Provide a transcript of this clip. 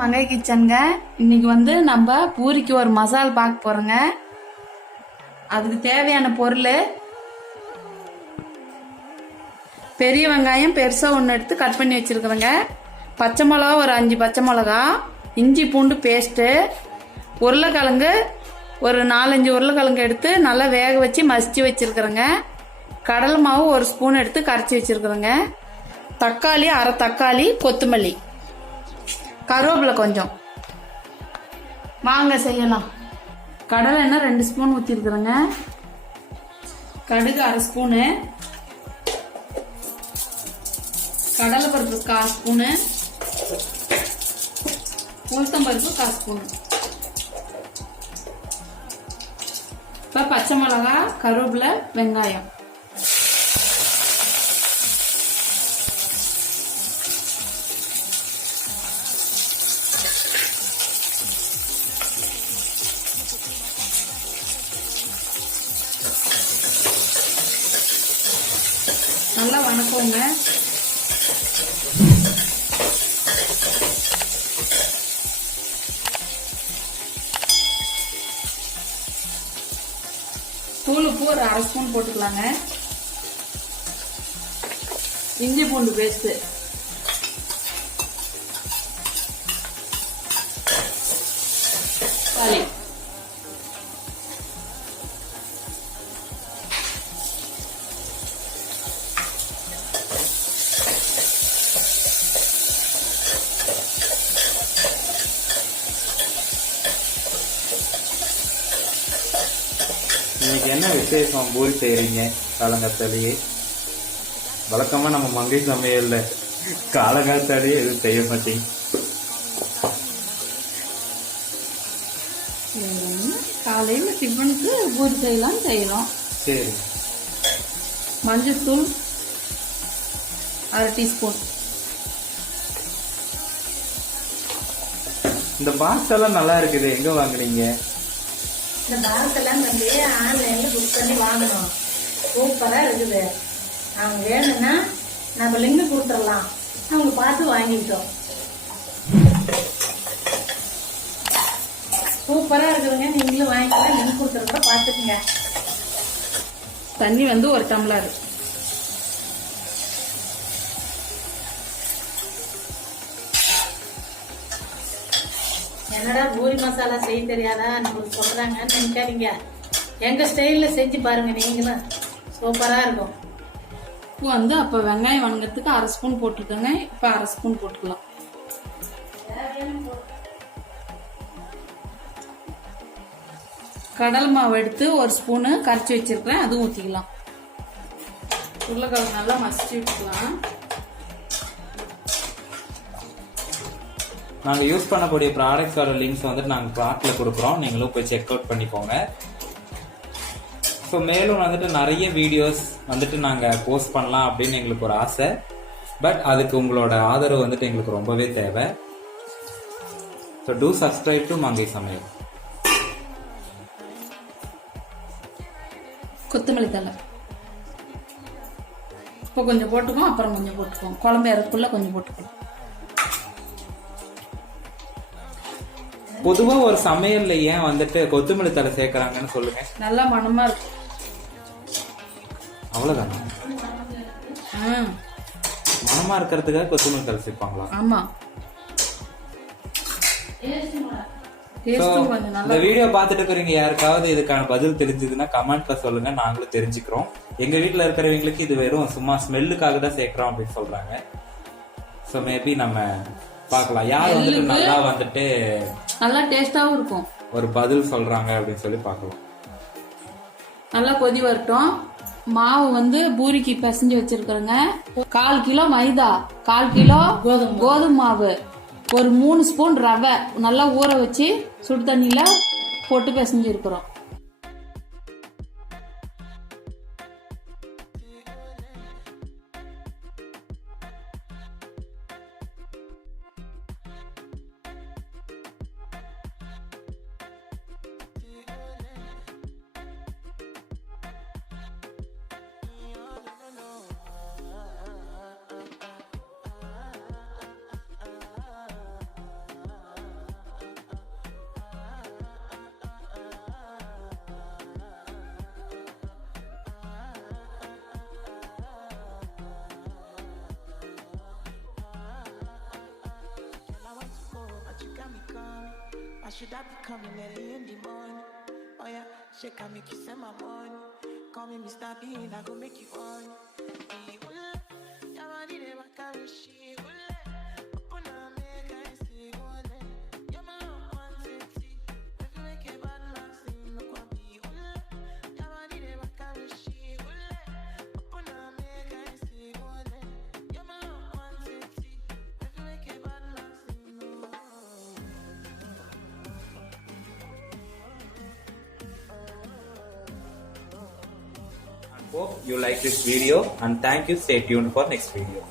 மங்கை கிச்சனுங்க. இன்னைக்கு வந்து நம்ம பூரிக்கு ஒரு மசால் பார்க்க போறோங்க. அதுக்கு தேவையான பொருள் பெரிய வெங்காயம் பெருசா ஒன்று எடுத்து கட் பண்ணி வச்சிருக்கிறேங்க. பச்சை மிளகா ஒரு 5 பச்சை மிளகா, இஞ்சி பூண்டு பேஸ்ட்டு, உருளைக்கிழங்கு ஒரு 4-5 உருளைக்கிழங்கு எடுத்து நல்லா வேக வச்சு மசிச்சு வச்சிருக்கிறேங்க. கடலை மாவு ஒரு ஸ்பூன் எடுத்து கரைச்சி வச்சிருக்கிறேங்க. தக்காளி அரை தக்காளி, கொத்தமல்லி, கருவேப்பிலை கொஞ்சம். வாங்க செய்யலாம். கடலை எண்ணெய் 2 ஸ்பூன் ஊற்றிருக்குறேங்க. கடுகு அரை ஸ்பூனு, கடலை பருப்பு 1/4 ஸ்பூனு, உளுத்தம் பருப்பு 1/4 ஸ்பூனு. இப்போ பச்சை மிளகா, கருவேப்பிலை, வெங்காயம். நல்லா வணக்கங்க. தூள் உப்பு ஒரு அரை ஸ்பூன் போட்டுக்கலாங்க. இஞ்சி பூண்டு பேஸ்ட், தக்காளி, இன்னைக்கு என்ன விசேஷம்? பூரி செய்யறீங்க காலங்காத்தாலேயே? வழக்கமா நம்ம மங்கை சமையல்ல காலங்காத்தாலேயே எதுவும் செய்ய மாட்டீங்க. காலையில் டிஃபனுக்கு பூரி செய்யலாம் செய்யணும். சரி. மஞ்சள்தூள் அரை டீஸ்பூன். இந்த பாக்ஸ் எல்லாம் நல்லா இருக்குது, எங்க வாங்குறீங்க? இந்த பாக்ஸ் எல்லாம் வந்து ஆன்லைன்ல புக் பண்ணி வாங்கணும். சூப்பரா இருக்குது. அவங்க வேணும்னா நம்ம லிங்க் கொடுத்துடலாம், அவங்க பார்த்து வாங்கிட்டோம். சூப்பரா இருக்குதுங்க. நீங்களும் வாங்கிக்கலாம். லிங்க் கொடுத்துருக்க பார்த்துக்குங்க. தண்ணி வந்து 1 டம்ளர். என்னடா பூரி மசாலா செய்ய தெரியாதா நம்மளுக்கு சொல்றாங்கன்னு நினைக்காதீங்க. எங்க ஸ்டைல்ல செஞ்சு பாருங்க, நீங்களும் சூப்பரா இருக்கும். உப்பு வந்து அப்போ வெங்காயம் வணங்கிறதுக்கு அரை ஸ்பூன் போட்டுருக்கோங்க. இப்போ அரை ஸ்பூன் போட்டுக்கலாம். கடலை மாவு எடுத்து 1 ஸ்பூனு கரைச்சி வச்சிருக்கிறேன், அதுவும் ஊற்றிக்கலாம். உருளைக்கிழங்கு நல்லா மசிச்சு விட்டுக்கலாம். நாங்கள் யூஸ் பண்ணக்கூடிய ப்ராடக்ட்ஸோட லிங்க்ஸ் வந்துட்டு நாங்கள் கார்ட்டில் கொடுக்குறோம், நீங்களும் போய் செக் அவுட் பண்ணிக்கோங்க. ஸோ மேலும் வந்துட்டு நிறைய வீடியோஸ் வந்துட்டு நாங்கள் போஸ்ட் பண்ணலாம் அப்படின்னு எங்களுக்கு ஒரு ஆசை. பட் அதுக்கு உங்களோட ஆதரவு வந்துட்டு எங்களுக்கு ரொம்பவே தேவை. ஸோ டூ சப்ஸ்கிரைப் டு மங்கை சமையல். கொத்தமல்லி தழை இப்போ கொஞ்சம் போட்டுக்குவோம், அப்புறம் கொஞ்சம் போட்டுக்குவோம். குழம்பு இறக்குள்ள கொஞ்சம் போட்டுக்கலாம். பொதுவா ஒரு சமையல்ல ஏன் வந்துட்டு கொத்தமல்லி தழை சேர்க்கறாங்கன்னு சொல்லுங்க. நல்லா மணமா இருக்கும். அவ்வளவுதானா? மணமா இருக்கிறதுக்காக கொத்தமல்லி தழை சேர்ப்பாங்களா? ஆமா. இந்த வீடியோ பார்த்துட்டு இருக்கிறீங்க யாருக்காவது இதுக்கான பதில் தெரிஞ்சதுன்னா கமெண்ட்ல சொல்லுங்க, நாங்களும் தெரிஞ்சுக்கிறோம். எங்க வீட்டுல இருக்கிறவங்களுக்கு இது வெறும் சும்மா ஸ்மெல்லுக்காக தான் சேர்க்கிறோம் அப்படின்னு சொல்றாங்க. ஸோ மேபி நம்ம பார்க்கலாம் யார் வந்துட்டு நல்லா வந்துட்டு நல்லா டேஸ்டாவும் இருக்கும் ஒரு பதில் சொல்றாங்க அப்படின்னு சொல்லி பார்க்கலாம். நல்லா கொதி வரட்டும். மாவு வந்து பூரிக்கு பிசைஞ்சு வச்சிருக்கிறேங்க. 1/4 கிலோ மைதா, 1/4 கிலோ கோதுமை மாவு, ஒரு 3 ஸ்பூன் ரவை நல்லா ஊற வச்சு சுடு தண்ணியில போட்டு பிசைஞ்சு இருக்கிறோம். I should have been coming early in the morning. Oh yeah, she can make you send my money. Call me Mr. Bean, I go make you on. Your body never carry shit. Open up, make I see one. You're my love, 150. If you make a bad man sing, no copy. Your body never carry shit. Open up, make I see one. You're my love, 150. If you make a bad man sing, no. Hope you like this video and thank you. Stay tuned for next video.